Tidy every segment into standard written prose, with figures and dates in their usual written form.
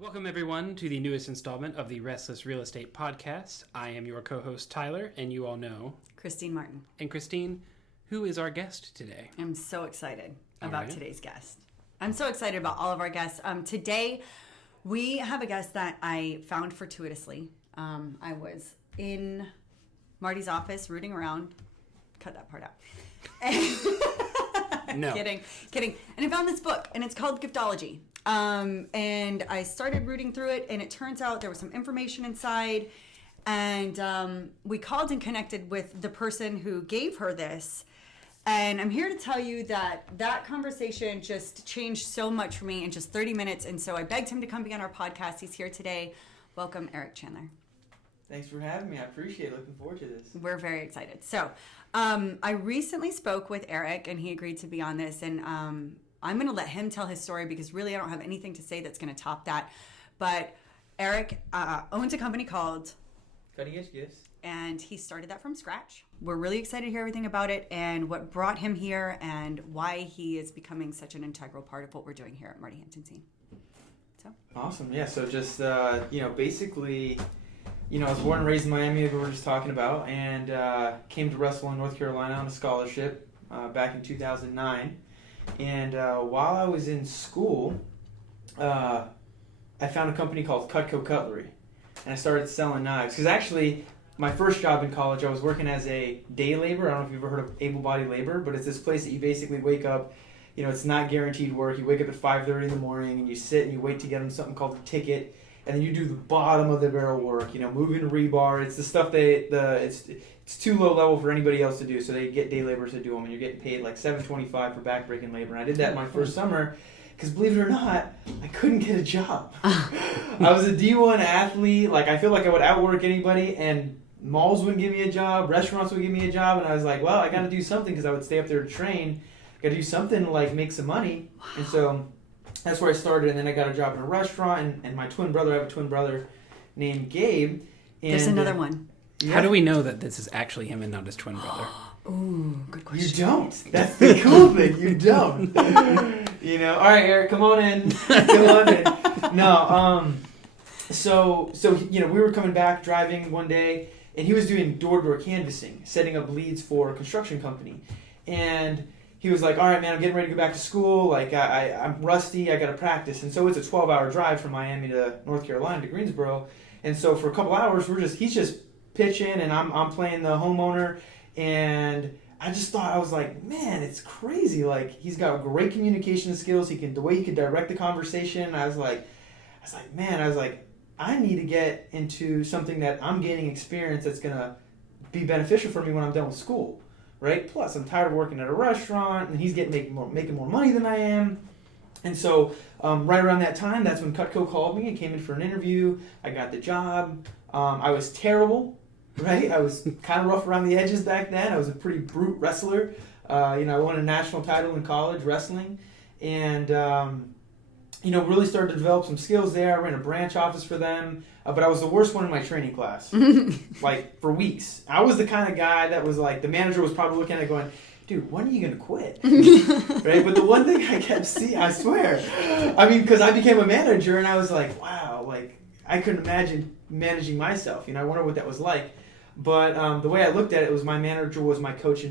Welcome, everyone, to the newest installment of the Restless Real Estate Podcast. I am your co-host, Tyler, and you all know... Christine Martin. And Christine, who is our guest today? I'm so excited about today's guest. I'm so excited about all of our guests. Today, we have a guest that I found fortuitously. I was in Marti's office rooting around. Cut that part out. No. Kidding. And I found this book, and it's called Giftology. And I started rooting through it, and it turns out there was some information inside. And we called and connected with the person who gave her this. And I'm here to tell you that conversation just changed so much for me in just 30 minutes. And so I begged him to come be on our podcast. He's here today. Welcome, Eric Chandler. Thanks for having me. I appreciate it. Looking forward to this. We're very excited. So I recently spoke with Eric, and he agreed to be on this. And I'm going to let him tell his story because really I don't have anything to say that's going to top that. But Eric owns a company called... Cutting Edge Gifts. And he started that from scratch. We're really excited to hear everything about it and what brought him here and why he is becoming such an integral part of what we're doing here at Marti Hampton Scene. So Awesome. Yeah, so just, basically, I was born and raised in Miami, as we were just talking about, and came to Restless, North Carolina on a scholarship back in 2009. And while I was in school, I found a company called Cutco Cutlery. And I started selling knives. Because actually, my first job in college, I was working as a day laborer. I don't know if you've ever heard of able-bodied labor, but it's this place that you basically wake up, it's not guaranteed work. You wake up at 5:30 in the morning, and you sit and you wait to get them something called a ticket, and then you do the bottom of the barrel work, moving rebar. It's the stuff it's too low level for anybody else to do, so they get day laborers to do them, and you're getting paid like $7.25 for backbreaking labor. And I did that my first summer. Because believe it or not, I couldn't get a job. I was a D1 athlete. I feel like I would outwork anybody, and malls wouldn't give me a job, restaurants would give me a job, and I was like, well, I got to do something because I would stay up there to train. Got to do something to make some money. Wow. And so that's where I started, and then I got a job in a restaurant, and my twin brother, I have a twin brother named Gabe. And there's another one. Yeah. How do we know that this is actually him and not his twin brother? Ooh, good question. You don't. That's the cool thing. You don't. All right, Eric, come on in. No, so we were coming back driving one day, and he was doing door-to-door canvassing, setting up leads for a construction company. And he was like, all right, man, I'm getting ready to go back to school. I'm rusty. I got to practice. And so it's a 12-hour drive from Miami to North Carolina to Greensboro. And so for a couple hours, he's just pitching, and I'm playing the homeowner. And I just thought, I was like, man, it's crazy. He's got great communication skills. The way he can direct the conversation. I was like, I need to get into something that I'm gaining experience that's going to be beneficial for me when I'm done with school, right? Plus, I'm tired of working at a restaurant, and he's making more money than I am. And so right around that time, that's when Cutco called me and came in for an interview. I got the job. I was terrible. Right, I was kind of rough around the edges back then. I was a pretty brute wrestler. I won a national title in college wrestling, and really started to develop some skills there. I ran a branch office for them, but I was the worst one in my training class, for weeks. I was the kind of guy that was the manager was probably looking at it going, dude, when are you going to quit? Right? But the one thing I kept seeing, I swear, because I became a manager, and I was like, wow, I couldn't imagine managing myself. I wonder what that was like. But the way I looked at it was my manager was my coach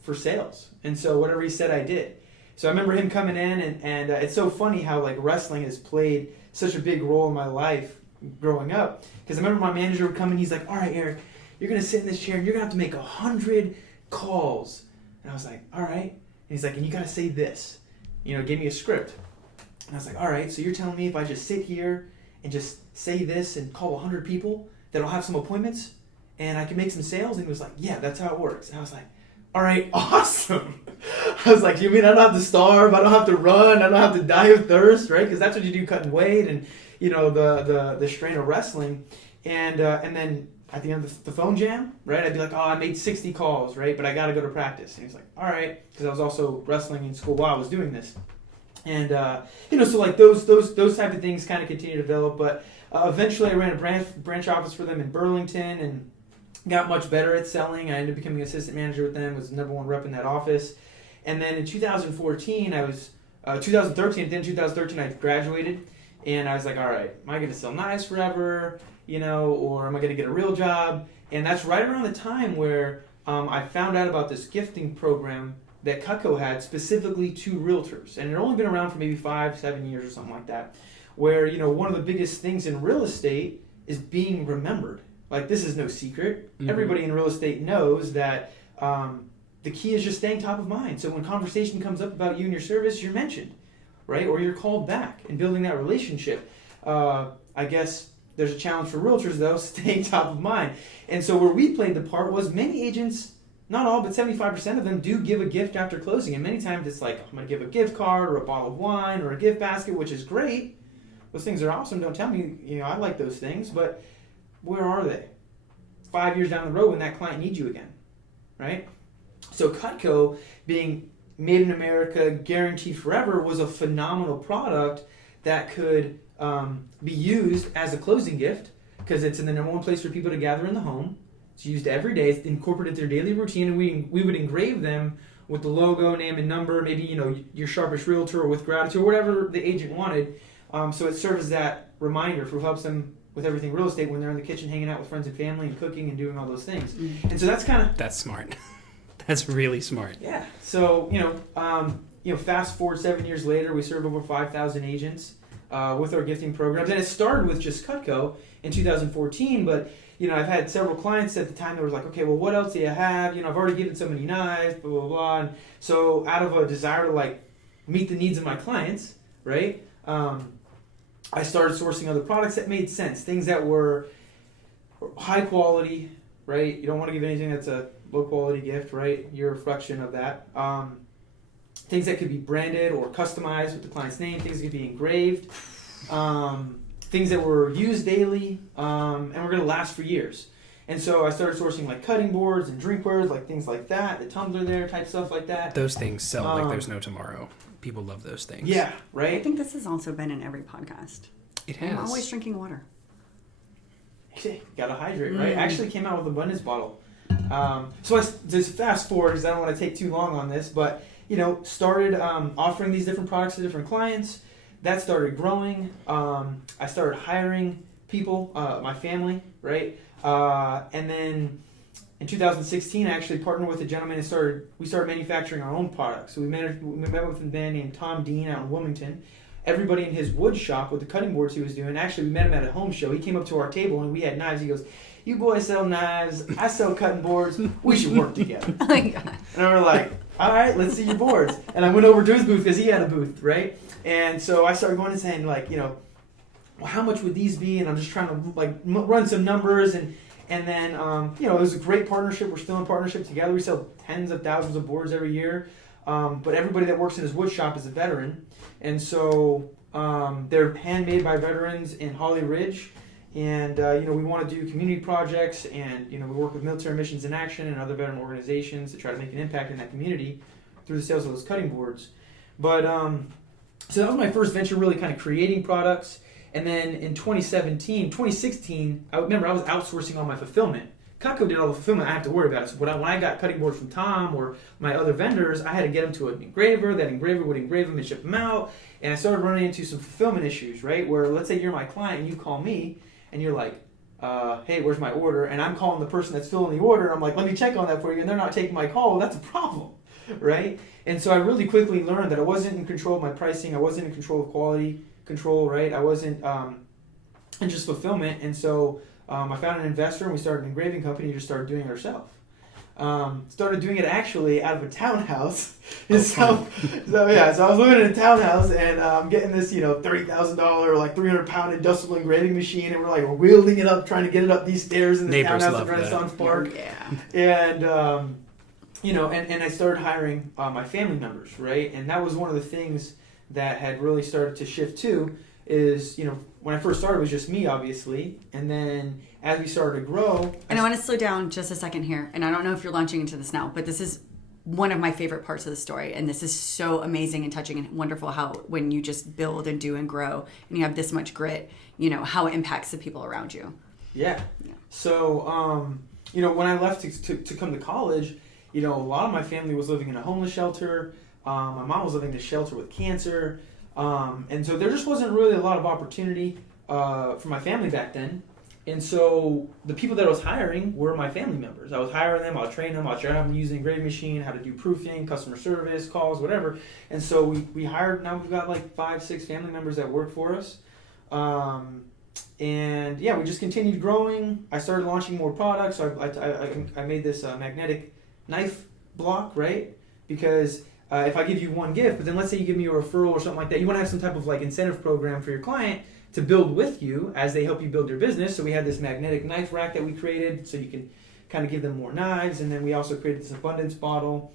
for sales. And so whatever he said, I did. So I remember him coming in, and it's so funny how wrestling has played such a big role in my life growing up. Because I remember my manager would come in, he's like, all right, Eric, you're going to sit in this chair, and you're going to have to make 100 calls. And I was like, all right. And he's like, and you got to say this. Gave me a script. And I was like, all right, so you're telling me if I just sit here and just say this and call 100 people, that I'll have some appointments? And I can make some sales? And he was like, yeah, that's how it works. And I was like, all right, awesome. I was like, you mean I don't have to starve? I don't have to run? I don't have to die of thirst, right? Because that's what you do cutting weight and, the strain of wrestling. And then at the end of the phone jam, right, I'd be like, oh, I made 60 calls, right? But I got to go to practice. And he's like, all right. Because I was also wrestling in school while I was doing this. And, so those type of things kind of continue to develop. But eventually I ran a branch office for them in Burlington and got much better at selling. I ended up becoming assistant manager with them, was the number one rep in that office. And then in 2014, 2013, I graduated And I was like, all right, am I going to sell knives forever? Or am I going to get a real job? And that's right around the time where I found out about this gifting program that Cutco had specifically to realtors. And it had only been around for maybe 5-7 years or something like that. Where, one of the biggest things in real estate is being remembered. Like, this is no secret. Mm-hmm. Everybody in real estate knows that the key is just staying top of mind. So when conversation comes up about you and your service, you're mentioned, right? Or you're called back and building that relationship. I guess there's a challenge for realtors, though, staying top of mind. And so where we played the part was many agents, not all, but 75% of them do give a gift after closing. And many times it's like, I'm going to give a gift card or a bottle of wine or a gift basket, which is great. Those things are awesome. Don't tell me, I like those things. But where are they? 5 years down the road when that client needs you again, right? So Cutco, being made in America, guaranteed forever, was a phenomenal product that could be used as a closing gift because it's in the number one place for people to gather in the home. It's used every day. It's incorporated their daily routine, and we would engrave them with the logo, name, and number, maybe your sharpest realtor or with gratitude, or whatever the agent wanted. So it serves as that reminder for who helps them with everything real estate when they're in the kitchen hanging out with friends and family and cooking and doing all those things. Mm-hmm. And so that's smart. That's really smart. Yeah. So fast forward 7 years later, we serve over 5,000 agents with our gifting programs, and it started with just Cutco in 2014. But I've had several clients at the time that were like, okay, well, what else do you have? I've already given so many knives, blah blah blah. And so out of a desire to meet the needs of my clients, right? I started sourcing other products that made sense, things that were high quality, right? You don't want to give anything that's a low quality gift, right? You're a reflection of that. Things that could be branded or customized with the client's name, things that could be engraved, things that were used daily, and were going to last for years. And so I started sourcing cutting boards and drinkwares, things like that, the tumbler there, type stuff like that. Those things sell like there's no tomorrow. People love those things. Yeah, right? I think this has also been in every podcast. It has. I'm always drinking water. You gotta hydrate, right? I actually came out with a abundance bottle. So I just fast forward because I don't want to take too long on this, but started offering these different products to different clients. That started growing. I started hiring people, my family, right? And then in 2016, I actually partnered with a gentleman and we started manufacturing our own products. So we met with a man named Tom Dean out in Wilmington. Everybody in his wood shop with the cutting boards he was doing, actually we met him at a home show. He came up to our table and we had knives. He goes, you boys sell knives, I sell cutting boards, we should work together. Oh my God. And we were like, all right, let's see your boards. And I went over to his booth because he had a booth, right? And so I started going and saying well, how much would these be? And I'm just trying to run some numbers and then, it was a great partnership. We're still in partnership together. We sell tens of thousands of boards every year. But everybody that works in his wood shop is a veteran. And so they're handmade by veterans in Holly Ridge. And, we want to do community projects and, we work with Military Missions in Action and other veteran organizations to try to make an impact in that community through the sales of those cutting boards. But, so that was my first venture really kind of creating products. And then in 2016, I remember I was outsourcing all my fulfillment. Cutco did all the fulfillment. I didn't have to worry about it. So when I got cutting boards from Tom or my other vendors, I had to get them to an engraver. That engraver would engrave them and ship them out. And I started running into some fulfillment issues, right? Where let's say you're my client and you call me and you're like, hey, where's my order? And I'm calling the person that's filling the order. I'm like, let me check on that for you. And they're not taking my call. Well, that's a problem, right? And so I really quickly learned that I wasn't in control of my pricing. I wasn't in control of quality control, right? I wasn't in just fulfillment. And so I found an investor and we started an engraving company and just started doing it ourselves. Started doing it actually out of a townhouse. So I was living in a townhouse and I'm getting this, $30,000, 300-pound industrial engraving machine, and we're wielding it up, trying to get it up these stairs in the townhouse at Renaissance Park. Yeah. And and I started hiring my family members, right? And that was one of the things that had really started to shift too. Is when I first started, it was just me, obviously, and then as we started to grow. And I want to slow down just a second here, and I don't know if you're launching into this now, but this is one of my favorite parts of the story, and this is so amazing and touching and wonderful how when you just build and do and grow, and you have this much grit, how it impacts the people around you. Yeah. So, when I left to come to college, a lot of my family was living in a homeless shelter. My mom was living in a shelter with cancer. And so there just wasn't really a lot of opportunity for my family back then. And so the people that I was hiring were my family members. I was hiring them, I was training them, I was showing them to use the engraving machine, how to do proofing, customer service, calls, whatever. And so we hired, now we've got like 5-6 family members that work for us. And yeah, we just continued growing. I started launching more products. So I made this magnetic knife block, right? Because if I give you one gift, but then let's say you give me a referral or something like that, you want to have some type of like incentive program for your client to build with you as they help you build your business. So we had this magnetic knife rack that we created so you can kind of give them more knives. And then we also created this abundance bottle,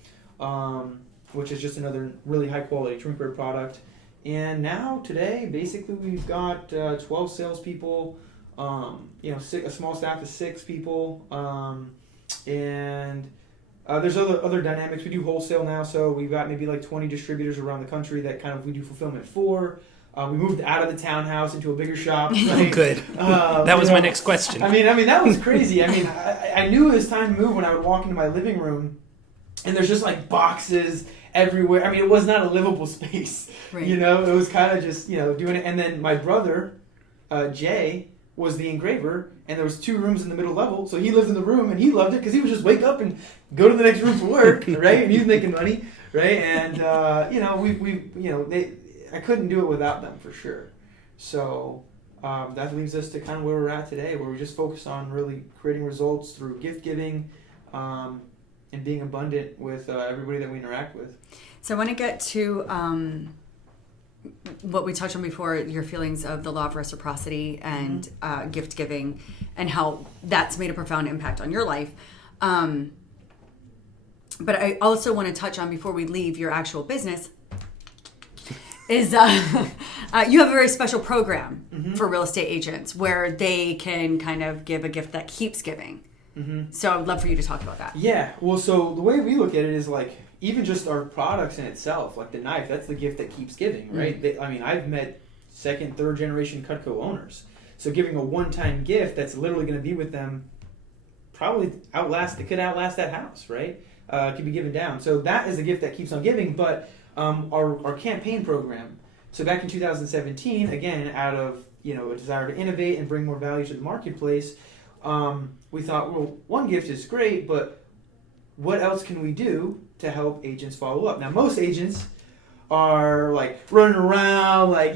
which is just another really high quality drinkware product. And now today, basically we've got 12 salespeople, a small staff of 6 people. And there's other dynamics. We do wholesale now. So we've got maybe like 20 distributors around the country that kind of we do fulfillment for. We moved out of the townhouse into a bigger shop. Right? Good. That was my next question. I mean that was crazy. I mean, I knew it was time to move when I would walk into my living room, and there's just like boxes everywhere. I mean, it was not a livable space. Right. It was kind of just doing it. And then my brother, Jay, was the engraver, and there was 2 rooms in the middle level. So he lived in the room, and he loved it because he would just wake up and go to the next room for work, right? And he was making money, right? And I couldn't do it without them for sure. So that leaves us to kind of where we're at today, where we just focus on really creating results through gift giving and being abundant with everybody that we interact with. So I want to get to what we touched on before, your feelings of the law of reciprocity and gift giving and how that's made a profound impact on your life. But I also want to touch on, before we leave your actual business, is you have a very special program for real estate agents where they can kind of give a gift that keeps giving. So I would love for you to talk about that. Yeah. Well, so the way we look at it is like, even just our products in itself, like the knife, that's the gift that keeps giving, right? I've met 2nd, 3rd generation Cutco owners. So giving a one-time gift that's literally going to be with them probably could outlast that house, right? It could be given down. So that is a gift that keeps on giving. But our campaign program, so back in 2017, again, out of a desire to innovate and bring more value to the marketplace, we thought, well, one gift is great, but what else can we do to help agents follow up? Now, most agents are like running around, like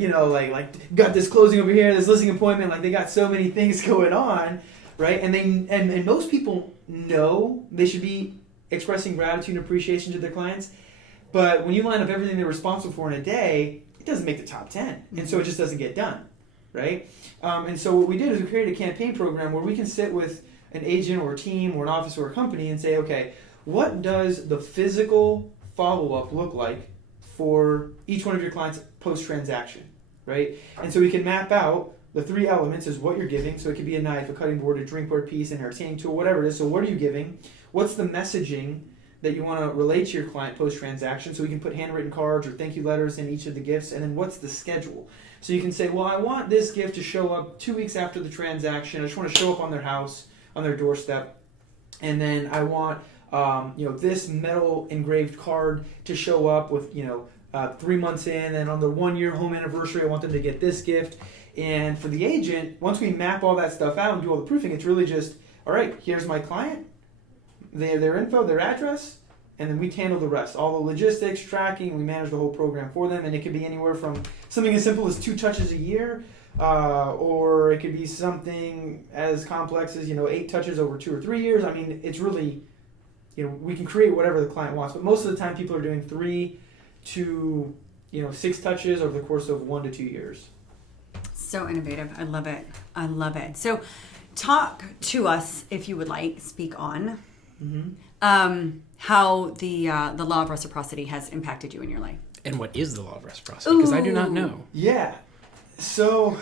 got this closing over here, this listing appointment, like they got so many things going on, right? And most people know they should be expressing gratitude and appreciation to their clients, but when you line up everything they're responsible for in a day, it doesn't make the top 10, and so it just doesn't get done, right? And so what we did is we created a campaign program where we can sit with an agent or a team or an office or a company and say, okay, what does the physical follow-up look like for each one of your clients post-transaction, right? And so we can map out the 3 elements is what you're giving. So it could be a knife, a cutting board, a drinkware piece, an entertaining tool, whatever it is. So what are you giving? What's the messaging that you want to relate to your client post-transaction? So we can put handwritten cards or thank you letters in each of the gifts. And then what's the schedule? So you can say, well, I want this gift to show up 2 weeks after the transaction. I just want to show up on their house, on their doorstep. And then I want this metal engraved card to show up with 3 months in, and on the 1-year home anniversary I want them to get this gift. And for the agent, once we map all that stuff out and do all the proofing, it's really just, all right, here's my client, their info, their address, and then we handle the rest, all the logistics, tracking. We manage the whole program for them, and it could be anywhere from something as simple as 2 touches a year, or it could be something as complex as 8 touches over 2 or 3 years. I mean, it's really, we can create whatever the client wants, but most of the time people are doing 3 to 6 touches over the course of 1 to 2 years. So innovative. I love it. I love it. So talk to us, if you would like, speak on how the law of reciprocity has impacted you in your life. And what is the law of reciprocity? Because I do not know. Yeah. So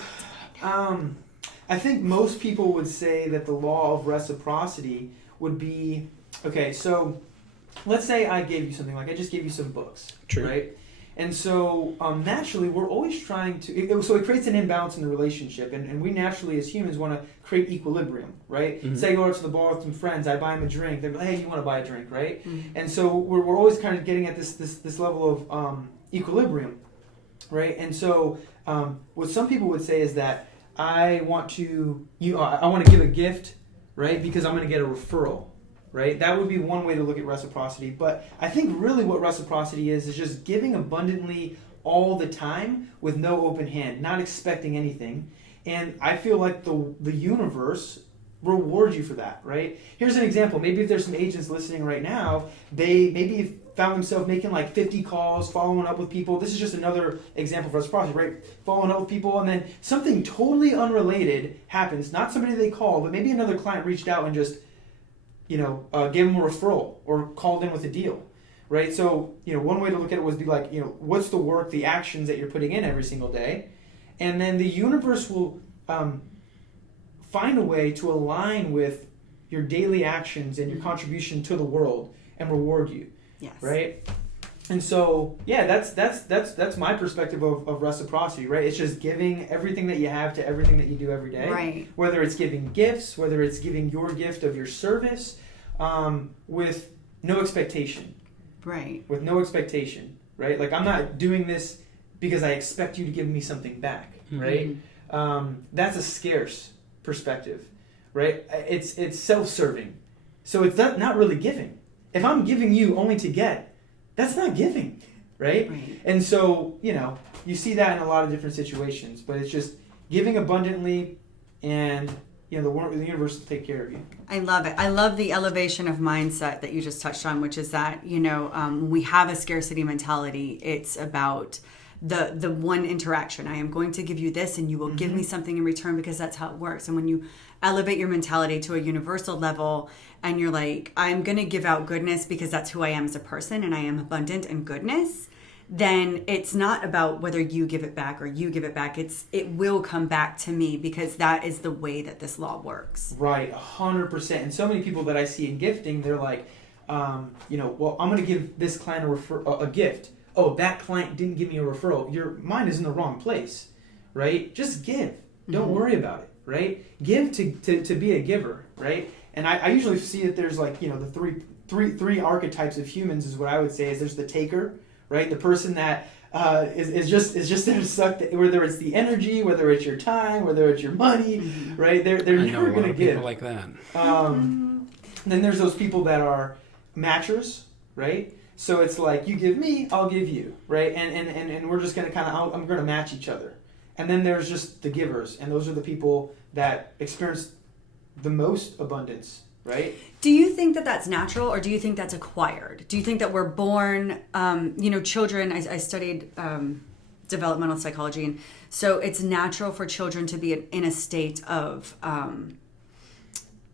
I think most people would say that the law of reciprocity would be, okay, so let's say I gave you something, like I just gave you some books. True. Right? And so naturally, we're always trying to, so it creates an imbalance in the relationship, and we naturally as humans want to create equilibrium, right? Mm-hmm. Say I go out to the bar with some friends, I buy them a drink, they're like, hey, you want to buy a drink, right? Mm-hmm. And so we're always kind of getting at this level of equilibrium. right? And so what some people would say is that I want to give a gift, right? Because I'm going to get a referral, right? That would be one way to look at reciprocity. But I think really what reciprocity is just giving abundantly all the time with no open hand, not expecting anything. And I feel like the universe rewards you for that, right? Here's an example. Maybe if there's some agents listening right now, they maybe found themselves making like 50 calls, following up with people. This is just another example of reciprocity, right? Following up with people, and then something totally unrelated happens. Not somebody they call, but maybe another client reached out and just, gave them a referral or called in with a deal, right? So, one way to look at it was be like, what's the work, the actions that you're putting in every single day? And then the universe will find a way to align with your daily actions and your contribution to the world and reward you. Yes. Right? And so, that's my perspective of reciprocity, right? It's just giving everything that you have to everything that you do every day. Right. Whether it's giving gifts, whether it's giving your gift of your service, with no expectation. Right. With no expectation, right? Like, I'm not doing this because I expect you to give me something back, right? That's a scarce perspective, right? It's self-serving. So it's not really giving. If I'm giving you only to get, that's not giving, right? And so, you see that in a lot of different situations, but it's just giving abundantly, and the universe will take care of you. I love it. I love the elevation of mindset that you just touched on, which is that, when we have a scarcity mentality, it's about the one interaction. I am going to give you this and you will give me something in return, because that's how it works. And when you elevate your mentality to a universal level and you're like, I'm going to give out goodness because that's who I am as a person, and I am abundant in goodness, then it's not about whether you give it back or you give it back. It will come back to me, because that is the way that this law works. Right, 100%. And so many people that I see in gifting, they're like, well, I'm going to give this client a gift. Oh, that client didn't give me a referral. Your mind is in the wrong place, right? Just give. Don't worry about it, right? Give to be a giver, right? And I usually see that there's like, the three archetypes of humans is what I would say is there's the taker, right? The person that is just there to suck, whether it's the energy, whether it's your time, whether it's your money, right? They're never going to give. People like that. Then there's those people that are matchers, right? So it's like, you give me, I'll give you, right? And we're just going to I'm going to match each other. And then there's just the givers, and those are the people that experience the most abundance, right? Do you think that that's natural, or do you think that's acquired? Do you think that we're born, children, I studied developmental psychology, and so it's natural for children to be in a state of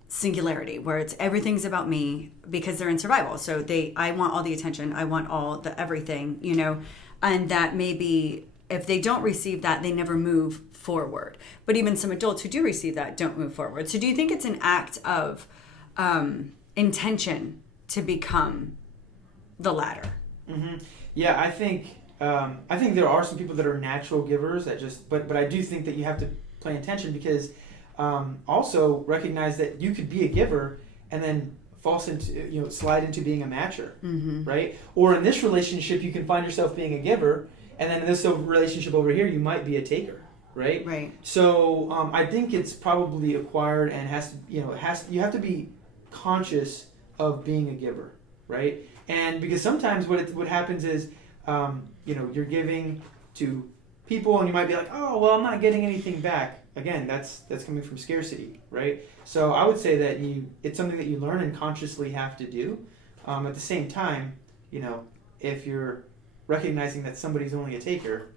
singularity, where it's everything's about me, because they're in survival. So I want all the attention, I want all the everything, and that maybe if they don't receive that, they never move forward. But even some adults who do receive that don't move forward. So do you think it's an act of intention to become the latter? Yeah, I think there are some people that are natural givers that but I do think that you have to play intention, because also recognize that you could be a giver and then slide into being a matcher, right? Or in this relationship, you can find yourself being a giver, and then in this relationship over here, you might be a taker, right? Right. So I think it's probably acquired, and you have to be conscious of being a giver, right? And because sometimes what happens is, you're giving to people, and you might be like, oh, well, I'm not getting anything back. Again, that's coming from scarcity, right? So I would say that it's something that you learn and consciously have to do. At the same time, if you're recognizing that somebody's only a taker,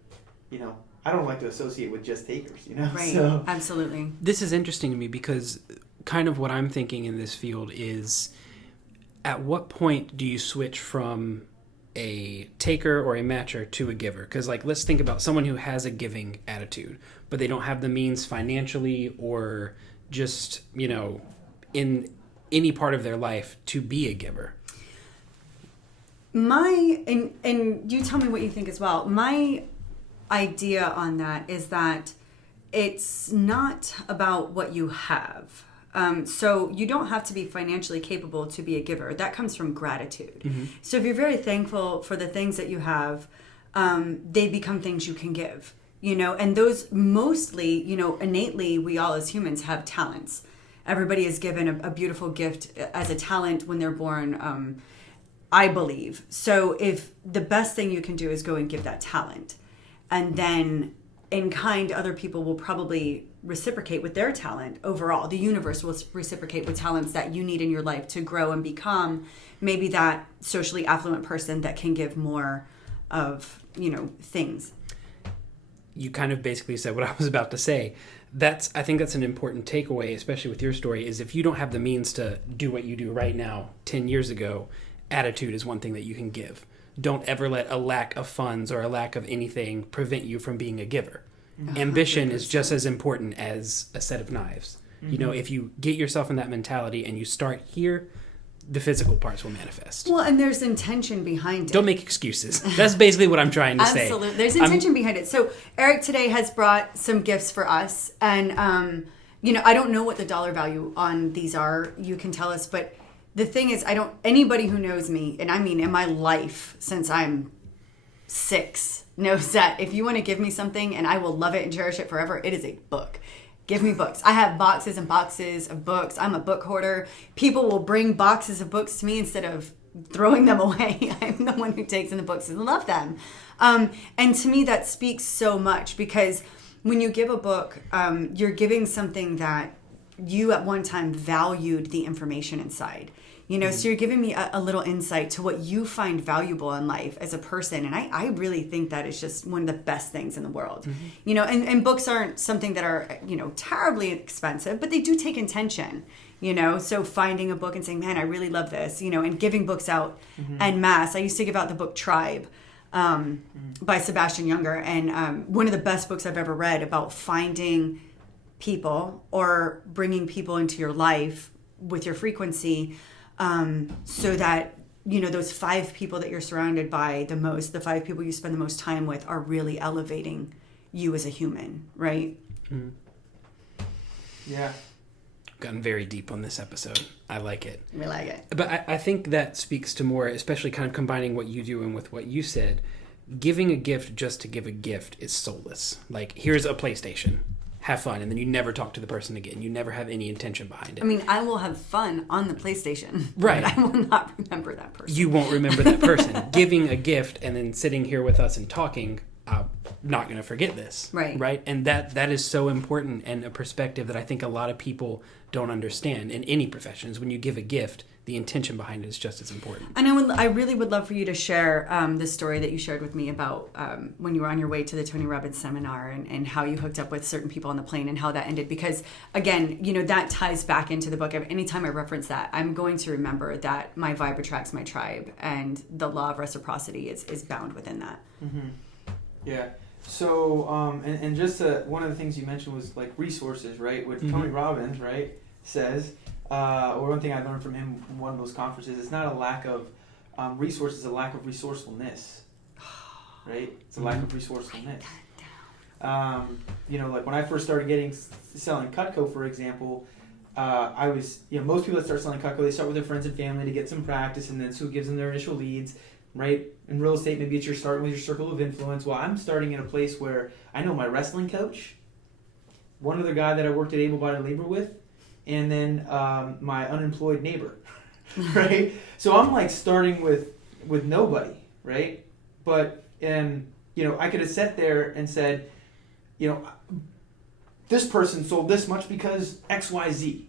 I don't like to associate with just takers, Right, So, absolutely. This is interesting to me, because kind of what I'm thinking in this field is, at what point do you switch from a taker or a matcher to a giver? Because let's think about someone who has a giving attitude, but they don't have the means financially or just, in any part of their life to be a giver. And you tell me what you think as well. My idea on that is that it's not about what you have. So you don't have to be financially capable to be a giver. That comes from gratitude. So if you're very thankful for the things that you have, they become things you can give, and those mostly, innately, we all as humans have talents. Everybody is given a beautiful gift as a talent when they're born, I believe. So if the best thing you can do is go and give that talent, and then in kind, other people will probably reciprocate with their talent overall. The universe will reciprocate with talents that you need in your life to grow and become maybe that socially affluent person that can give more of, things. You kind of basically said what I was about to say. I think that's an important takeaway, especially with your story, is if you don't have the means to do what you do right now, 10 years ago, attitude is one thing that you can give. Don't ever let a lack of funds or a lack of anything prevent you from being a giver. 100%. Ambition is just as important as a set of knives. Mm-hmm. If you get yourself in that mentality and you start here, the physical parts will manifest. Well, and there's intention behind it. Don't make excuses. That's basically what I'm trying to say. Absolutely. There's intention behind it. So Eric today has brought some gifts for us. And, I don't know what the dollar value on these are. You can tell us. But the thing is, anybody who knows me, and I mean in my life since I'm 6, knows that if you want to give me something and I will love it and cherish it forever, it is a book. Give me books. I have boxes and boxes of books. I'm a book hoarder. People will bring boxes of books to me instead of throwing them away. I'm the one who takes in the books and love them. And to me, that speaks so much, because when you give a book, you're giving something that you at one time valued the information inside. So you're giving me a little insight to what you find valuable in life as a person. And I really think that is just one of the best things in the world. Mm-hmm. And books aren't something that are, terribly expensive, but they do take intention, So finding a book and saying, man, I really love this, and giving books out en masse. I used to give out the book Tribe by Sebastian Junger. And one of the best books I've ever read about finding people or bringing people into your life with your frequency, so that, those 5 people that you're surrounded by the most, the 5 people you spend the most time with, are really elevating you as a human, right? Mm-hmm. Yeah. Gotten very deep on this episode. I like it. We like it. But I think that speaks to more, especially kind of combining what you do and with what you said. Giving a gift just to give a gift is soulless. Like, here's a PlayStation. Have fun, and then you never talk to the person again. You never have any intention behind it. I mean, I will have fun on the PlayStation, right? But I will not remember that person. You won't remember that person. Giving a gift and then sitting here with us and talking, I'm not going to forget this, right? And that is so important, and a perspective that I think a lot of people don't understand in any professions. When you give a gift, the intention behind it is just as important. And I really would love for you to share the story that you shared with me about when you were on your way to the Tony Robbins seminar, and how you hooked up with certain people on the plane and how that ended. Because again, that ties back into the book. Anytime I reference that, I'm going to remember that my vibe attracts my tribe, and the law of reciprocity is bound within that. Mm-hmm. Yeah. So, and just one of the things you mentioned was like resources, right? Which Tony Robbins, right, says. Or one thing I learned from him in one of those conferences, it's not a lack of resources, it's a lack of resourcefulness, right? It's a lack of resourcefulness. Like when I first started selling Cutco, for example, I was, most people that start selling Cutco, they start with their friends and family to get some practice, and then so it gives them their initial leads, right? In real estate, maybe you're starting with your circle of influence. Well, I'm starting in a place where I know my wrestling coach, one other guy that I worked at Able Bodied Labor with, and then my unemployed neighbor, right? So I'm like starting with nobody, right? But I could have sat there and said, this person sold this much because XYZ,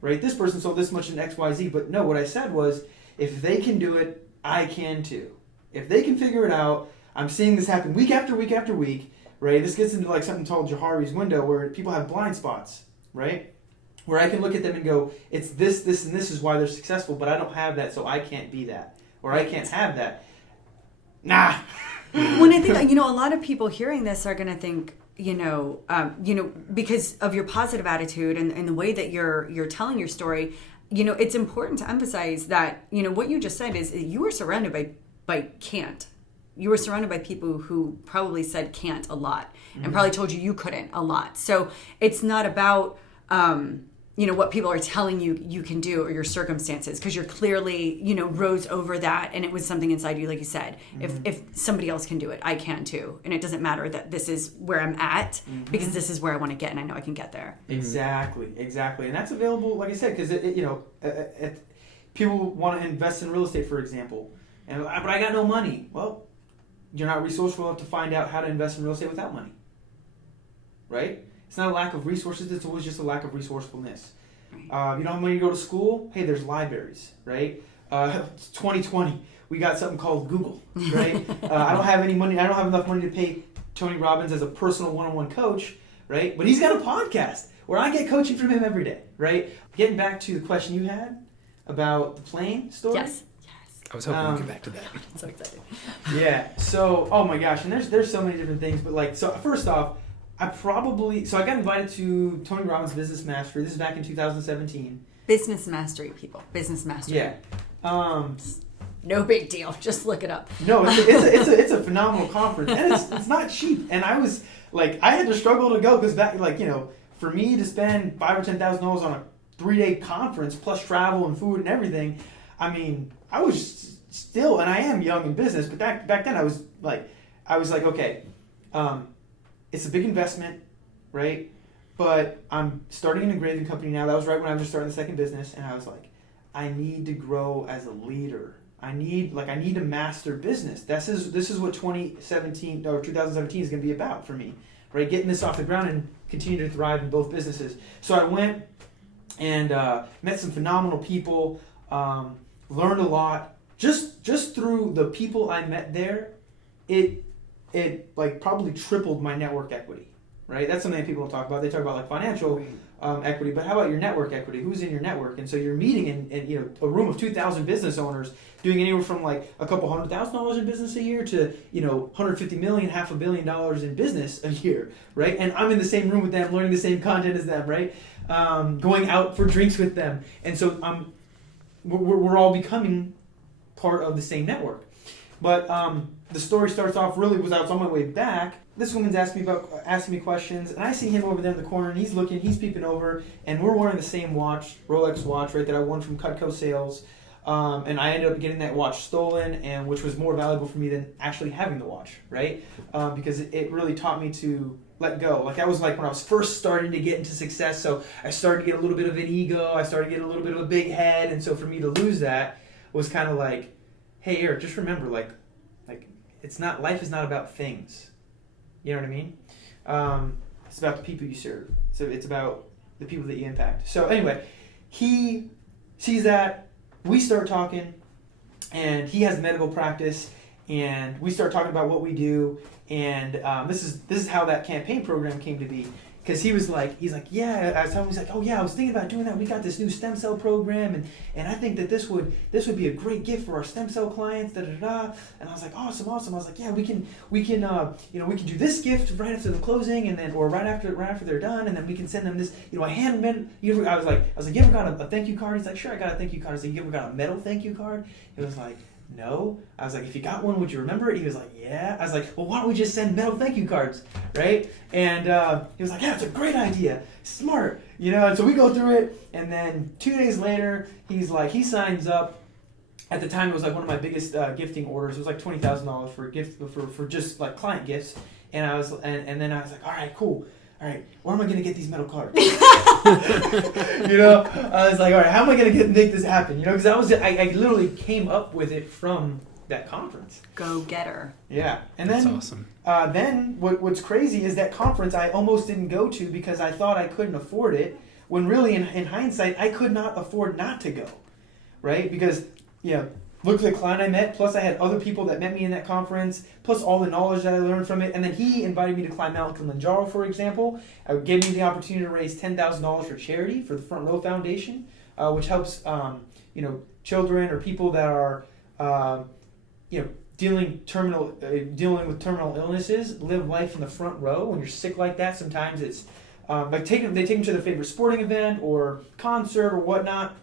right? This person sold this much in XYZ. But no, what I said was, if they can do it, I can too. If they can figure it out, I'm seeing this happen week after week after week, right? This gets into like something called Johari's window, where people have blind spots, right? Where I can look at them and go, it's this, this, and this is why they're successful, but I don't have that, so I can't be that. Or I can't have that. Nah. When I think, a lot of people hearing this are going to think, because of your positive attitude and the way that you're telling your story, it's important to emphasize that, what you just said is you were surrounded by can't. You were surrounded by people who probably said can't a lot, and probably told you couldn't a lot. So it's not about, what people are telling you you can do or your circumstances, because you're clearly, rose over that, and it was something inside you, like you said. If somebody else can do it, I can too. And it doesn't matter that this is where I'm at, because this is where I want to get, and I know I can get there. Exactly. And that's available, like I said, because people want to invest in real estate, for example, but I got no money. Well, you're not resourceful enough to find out how to invest in real estate without money, right? It's not a lack of resources. It's always just a lack of resourcefulness. You don't have money to go to school? Hey, there's libraries, right? It's 2020. We got something called Google, right? I don't have any money. I don't have enough money to pay Tony Robbins as a personal one-on-one coach, right? But he's got a podcast where I get coaching from him every day, right? Getting back to the question you had about the plane story. Yes. I was hoping we'd get back to that. I'm so excited. Yeah. So, oh my gosh, and there's so many different things. But so first off, I got invited to Tony Robbins' Business Mastery. This is back in 2017. Business Mastery, people. Business Mastery. Yeah. No big deal. Just look it up. No, it's a phenomenal conference, and it's not cheap. And I was like, I had to struggle to go because back, for me to spend $5,000 or $10,000 on a 3-day conference plus travel and food and everything, I mean, I was still, and I am young in business, but back then I was like, okay. It's a big investment, right? But I'm starting an engraving company now. That was right when I was just starting the second business, and I was like, I need to grow as a leader. I need to master business. This is what 2017 or 2017 is going to be about for me, right? Getting this off the ground and continue to thrive in both businesses. So I went and met some phenomenal people, learned a lot. Just through the people I met there, it probably tripled my network equity, right? That's something that people don't talk about. They talk about financial equity, but how about your network equity? Who's in your network? And so you're meeting in a room of 2,000 business owners doing anywhere from a couple $100,000 in business a year to $150 million, $500 million in business a year, right? And I'm in the same room with them, learning the same content as them, right? Going out for drinks with them, and so we're all becoming part of the same network. But the story starts off I was on my way back. This woman's asking me questions, and I see him over there in the corner, and he's peeping over, and we're wearing the same watch, Rolex watch, right, that I won from Cutco Sales, and I ended up getting that watch stolen, and which was more valuable for me than actually having the watch, right, because it really taught me to let go. That was when I was first starting to get into success, so I started to get a little bit of an ego, I started to get a little bit of a big head, and so for me to lose that was kind of hey Eric, just remember, life is not about things. You know what I mean? It's about the people you serve. So it's about the people that you impact. So anyway, he sees that. We start talking, and he has medical practice, and we start talking about what we do. And this is how that campaign program came to be. Because he's like, yeah, I was telling him, he's like, oh yeah, I was thinking about doing that. We got this new stem cell program, and I think that this would be a great gift for our stem cell clients. Da da da. And I was like, awesome. I was like, yeah, we can do this gift right after the closing, and then or right after they're done, and then we can send them this, a handmade. I was like, you ever got a thank you card? He's like, sure, I got a thank you card. I was like, you ever got a metal thank you card? He was like, no. I was like, if you got one, would you remember it? He was like, yeah. I was like, well, why don't we just send metal thank you cards, right? And he was like, yeah, it's a great idea, smart, And so we go through it, and then 2 days later, he signs up. At the time, it was one of my biggest gifting orders. It was $20,000 for a gift for just client gifts. And I was then I was like, all right, cool. All right, where am I going to get these metal cards? I was like, all right, how am I going to make this happen? Because I literally came up with it from that conference. Go getter. Yeah, and that's then awesome. Then what's crazy is that conference I almost didn't go to because I thought I couldn't afford it. When really, in hindsight, I could not afford not to go, right? Because look at the client I met, plus I had other people that met me in that conference, plus all the knowledge that I learned from it. And then he invited me to climb Mount Kilimanjaro, for example. Gave me the opportunity to raise $10,000 for charity for the Front Row Foundation, which helps children or people that are dealing with terminal illnesses live life in the front row. When you're sick like that, sometimes it's they take them to their favorite sporting event or concert or whatnot.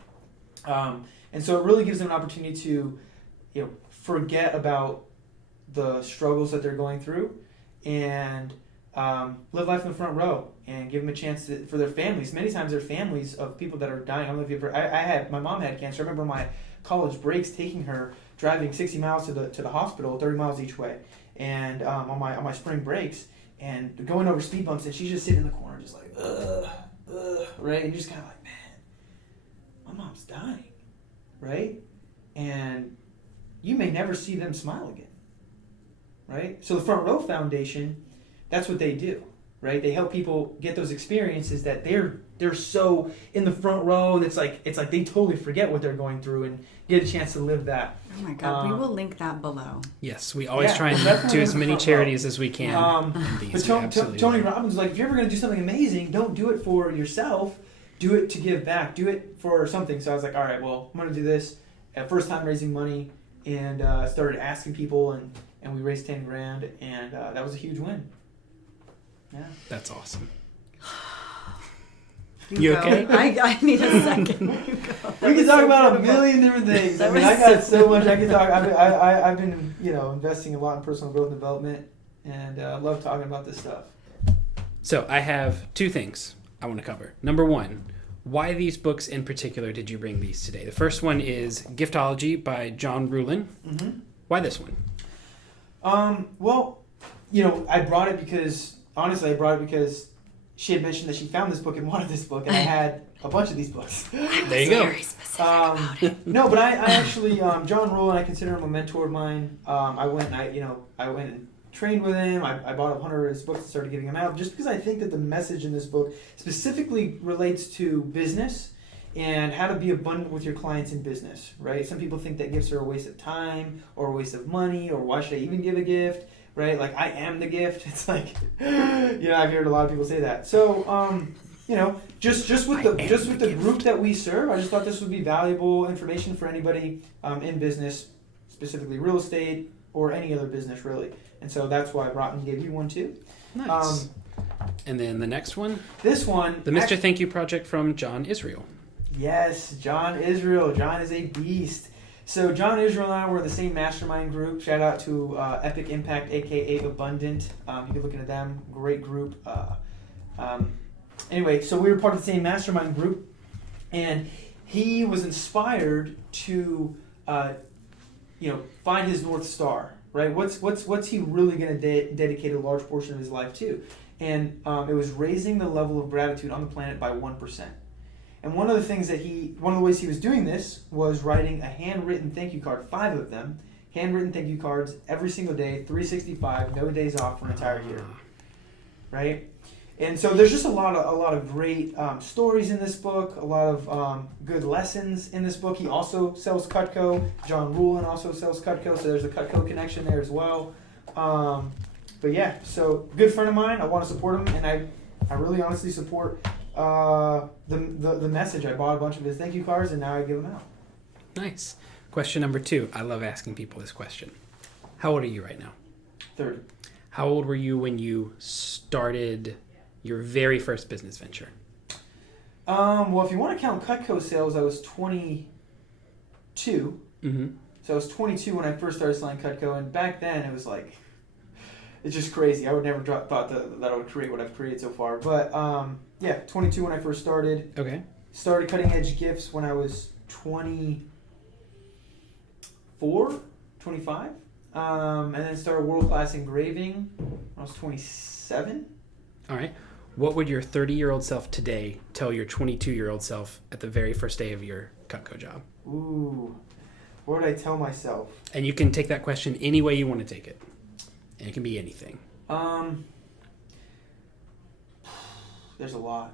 And so it really gives them an opportunity to, forget about the struggles that they're going through, and live life in the front row and give them a chance for their families. Many times they're families of people that are dying. I don't know if you ever, my mom had cancer. I remember my college breaks taking her driving 60 miles to the hospital, 30 miles each way, and on my spring breaks, and going over speed bumps, and she's just sitting in the corner just like, right? And you're just kind of like, man, my mom's dying, right? And you may never see them smile again, right? So the Front Row Foundation, that's what they do, right? They help people get those experiences that they're so in the front row. It's like they totally forget what they're going through and get a chance to live that. Oh my God, we will link that below. Yes, we always try and do as many charities as we can. But Tony Robbins was like, if you're ever going to do something amazing, don't do it for yourself. Do it to give back. Do it for something. So I was like, all right, well, I'm going to do this. First time raising money, and started asking people, and we raised $10,000, and that was a huge win. Yeah. That's awesome. You okay? I need a second. We can talk about a million different things. I mean, I got so much I can talk. I've been investing a lot in personal growth and development, and love talking about this stuff. So I have two things I want to cover. Number one, why these books in particular did you bring these today? The first one is Giftology by John Ruhlin. Mm-hmm. Why this one? Well, I brought it because she had mentioned that she found this book and wanted this book, and I had a bunch of these books. There you go. Very specific about it. No, but I actually John Ruhlin, I consider him a mentor of mine. I went and trained with him. I bought up 100 of his books and started giving them out just because I think that the message in this book specifically relates to business and how to be abundant with your clients in business, right? Some people think that gifts are a waste of time or a waste of money, or why should I even give a gift, right? Like, I am the gift. It's like, I've heard a lot of people say that. So, just with the group that we serve, I just thought this would be valuable information for anybody in business, specifically real estate or any other business, really. And so that's why I brought and gave you one too. Nice. And then the next one? This one. The Mr. Thank You Project from John Israel. Yes, John Israel. John is a beast. So John Israel and I were in the same mastermind group. Shout out to Epic Impact, a.k.a. Abundant. You can look into them. Great group. Anyway, so we were part of the same mastermind group. And he was inspired to, find his North Star. Right? What's he really going to dedicate a large portion of his life to? And it was raising the level of gratitude on the planet by 1%. And one of the ways he was doing this was writing a handwritten thank you card, 5 of them, handwritten thank you cards every single day, 365, no days off for an entire year. Right? And so there's just a lot of great stories in this book, a lot of good lessons in this book. He also sells Cutco. John Ruhlin also sells Cutco, so there's a Cutco connection there as well. But yeah, so good friend of mine. I want to support him, and I really honestly support the message. I bought a bunch of his thank you cards, and now I give them out. Nice. Question number 2. I love asking people this question. How old are you right now? 30. How old were you when you started your very first business venture? Well, if you want to count Cutco sales, I was 22. Mm-hmm. So I was 22 when I first started selling Cutco, and back then it was like, it's just crazy. I would never thought that I would create what I've created so far. But 22 when I first started. Okay. Started cutting edge gifts when I was 24, 25. And then started world class engraving when I was 27. All right. What would your 30-year-old self today tell your 22-year-old self at the very first day of your Cutco job? Ooh, what would I tell myself? And you can take that question any way you want to take it. And it can be anything. There's a lot.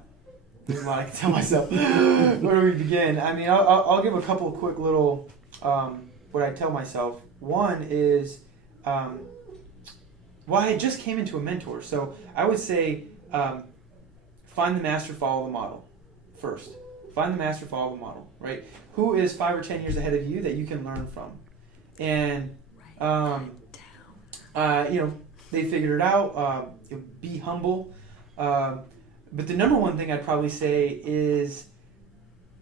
There's a lot I can tell myself. Where do we begin? I mean, I'll give a couple of quick little what I tell myself. One is, I had just came into a mentor, so I would say, find the master, follow the model first. Find the master, follow the model, right? Who is 5 or 10 years ahead of you that you can learn from? And, they figured it out. Be humble. But the number one thing I'd probably say is,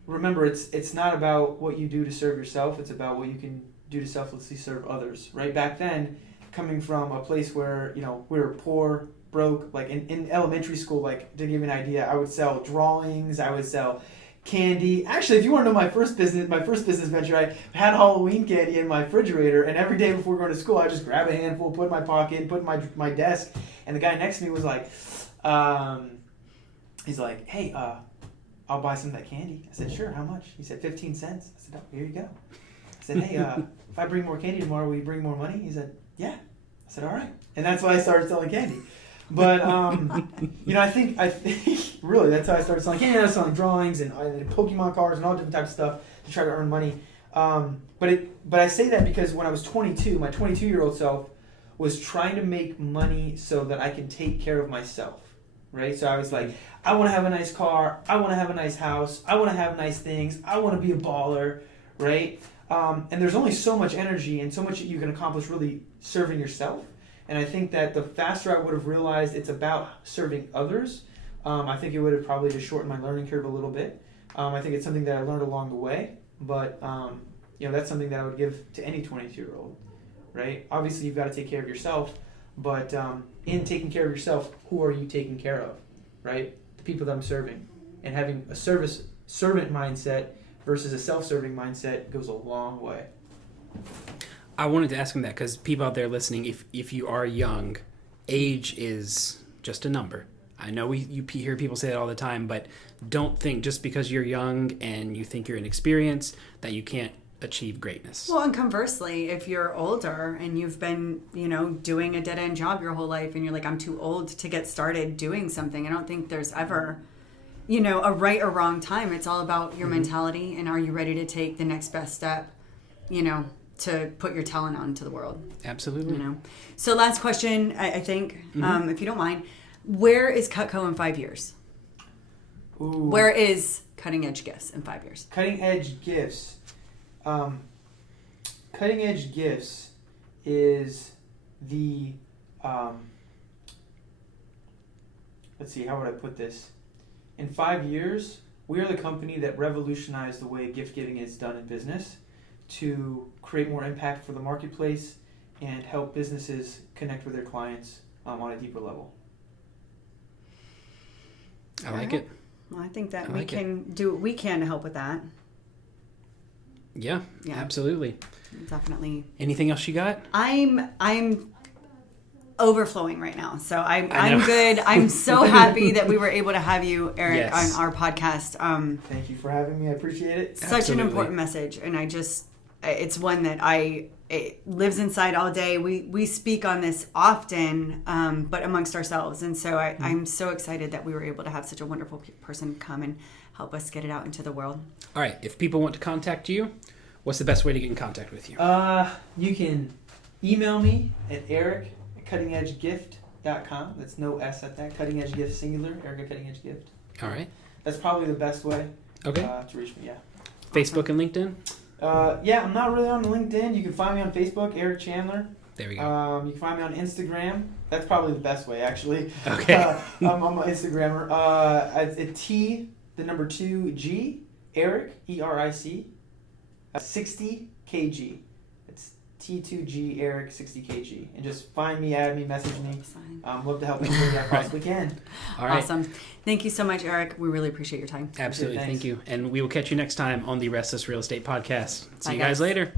remember, it's not about what you do to serve yourself. It's about what you can do to selflessly serve others, right? Back then, coming from a place where, we were poor, broke, like in elementary school, like to give you an idea, I would sell drawings, I would sell candy. Actually, if you want to know my first business venture, I had Halloween candy in my refrigerator, and every day before going to school, I just grab a handful, put it in my pocket, put it in my desk, and the guy next to me was like, he's like, hey, I'll buy some of that candy. I said, sure, how much? He said, 15 cents. I said, oh, here you go. I said, hey, if I bring more candy tomorrow, will you bring more money? He said, yeah. I said, all right. And that's why I started selling candy. But, I think really that's how I started selling candy. I was selling drawings and Pokemon cards and all different types of stuff to try to earn money. But I say that because when I was 22, my 22-year-old self was trying to make money so that I can take care of myself, right? So I was like, I want to have a nice car. I want to have a nice house. I want to have nice things. I want to be a baller, right? And there's only so much energy and so much that you can accomplish really serving yourself. And I think that the faster I would have realized it's about serving others, I think it would have probably just shortened my learning curve a little bit. I think it's something that I learned along the way, but that's something that I would give to any 22-year-old, right? Obviously, you've got to take care of yourself, but in taking care of yourself, who are you taking care of, right? The people that I'm serving. And having a servant mindset versus a self-serving mindset goes a long way. I wanted to ask him that because people out there listening, if you are young, age is just a number. I know you hear people say that all the time, but don't think just because you're young and you think you're inexperienced that you can't achieve greatness. Well, and conversely, if you're older and you've been, doing a dead-end job your whole life and you're like, I'm too old to get started doing something, I don't think there's ever, a right or wrong time. It's all about your mentality and are you ready to take the next best step, to put your talent out into the world. Absolutely. So last question, I think, if you don't mind, where is Cutco in 5 years? Ooh. Where is Cutting Edge Gifts in 5 years? Cutting Edge Gifts. Cutting Edge Gifts is the, let's see, how would I put this? In 5 years, we are the company that revolutionized the way gift giving is done in business to create more impact for the marketplace and help businesses connect with their clients on a deeper level. I like it. Well, I think that we can do what we can to help with that. Yeah, absolutely. Definitely. Anything else you got? I'm overflowing right now, so I'm good. I'm so happy that we were able to have you, Eric, on our podcast. Thank you for having me. I appreciate it. Such an important message, and it's one that it lives inside all day. We speak on this often, but amongst ourselves, and so I'm so excited that we were able to have such a wonderful person come and help us get it out into the world. All right, if people want to contact you, what's the best way to get in contact with you? You can email me at eric@cuttingedgegift.com. That's no S at that. Cutting Edge Gift singular. Eric at Cutting Edge Gift. All right. That's probably the best way. Okay. To reach me. Yeah. Facebook and LinkedIn. I'm not really on LinkedIn. You can find me on Facebook, Eric Chandler. There we go. You can find me on Instagram. That's probably the best way, actually. Okay. I'm an Instagrammer. It's the number 2G, Eric, ERIC, 60 kg. It's T2G Eric 60 kg. And just find me, add me, message me. Love to help anybody I possibly can. All right. Awesome. Thank you so much, Eric. We really appreciate your time. Absolutely. Thanks. Thank you. And we will catch you next time on the Restless Real Estate Podcast. See you guys later.